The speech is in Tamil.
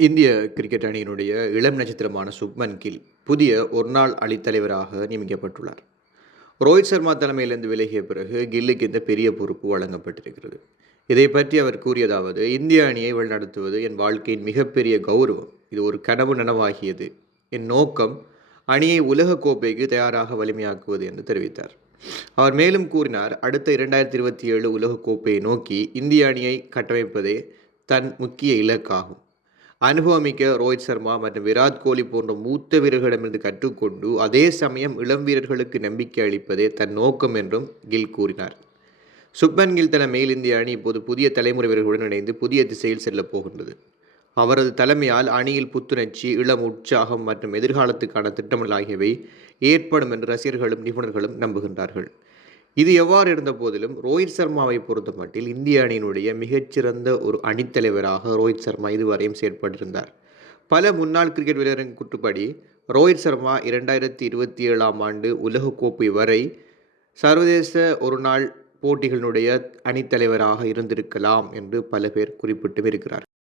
இந்திய கிரிக்கெட் அணியினுடைய இளம் நட்சத்திரமான சுப்மன் கில் புதிய ஒருநாள் அணித்தலைவராக நியமிக்கப்பட்டுள்ளார். ரோஹித் சர்மா தலைமையிலிருந்து விலகிய பிறகு கில்லுக்கு இந்த பெரிய பொறுப்பு வழங்கப்பட்டிருக்கிறது. இதை பற்றி அவர் கூறியதாவது, இந்திய அணியை வழிநடத்துவது என் வாழ்க்கையின் மிகப்பெரிய கௌரவம். இது ஒரு கனவு நனவாகியது. என் நோக்கம் அணியை உலக கோப்பைக்கு தயாராக வலிமையாக்குவது என்று தெரிவித்தார். அவர் மேலும் கூறினார், அடுத்த 2027 உலக கோப்பையை நோக்கி இந்திய அணியை கட்டமைப்பதே தன் முக்கிய இலக்காகும். அனுபவமிக்க ரோஹித் சர்மா மற்றும் விராட் கோலி போன்ற மூத்த வீரர்களிடமிருந்து கற்றுக்கொண்டு அதே சமயம் இளம் வீரர்களுக்கு நம்பிக்கை அளிப்பதே தன் நோக்கம் என்றும் கில் கூறினார். சுப்மன் கில் தலைமையில் இந்திய அணி இப்போது புதிய தலைமுறை வீரர்களுடன் இணைந்து புதிய திசையில் செல்லப் போகின்றது. அவரது தலைமையால் அணியில் புத்துணர்ச்சி, இளம் உற்சாகம் மற்றும் எதிர்காலத்துக்கான திட்டமிடல் ஆகியவை ஏற்படும் என்று ரசிகர்களும் நிபுணர்களும் நம்புகின்றார்கள். இது எவ்வாறு இருந்த போதிலும் ரோஹித் சர்மாவை பொறுத்த மட்டில் இந்திய அணியினுடைய மிகச்சிறந்த ஒரு அணித்தலைவராக ரோஹித் சர்மா இதுவரையும் செயற்பட்டிருந்தார். பல முன்னாள் கிரிக்கெட் வீரரின் கூற்றுப்படி ரோஹித் சர்மா 2027ஆம் ஆண்டு உலகக்கோப்பை வரை சர்வதேச ஒருநாள் போட்டிகளினுடைய அணித்தலைவராக இருந்திருக்கலாம் என்று பல பேர் குறிப்பிட்டும் இருக்கிறார்.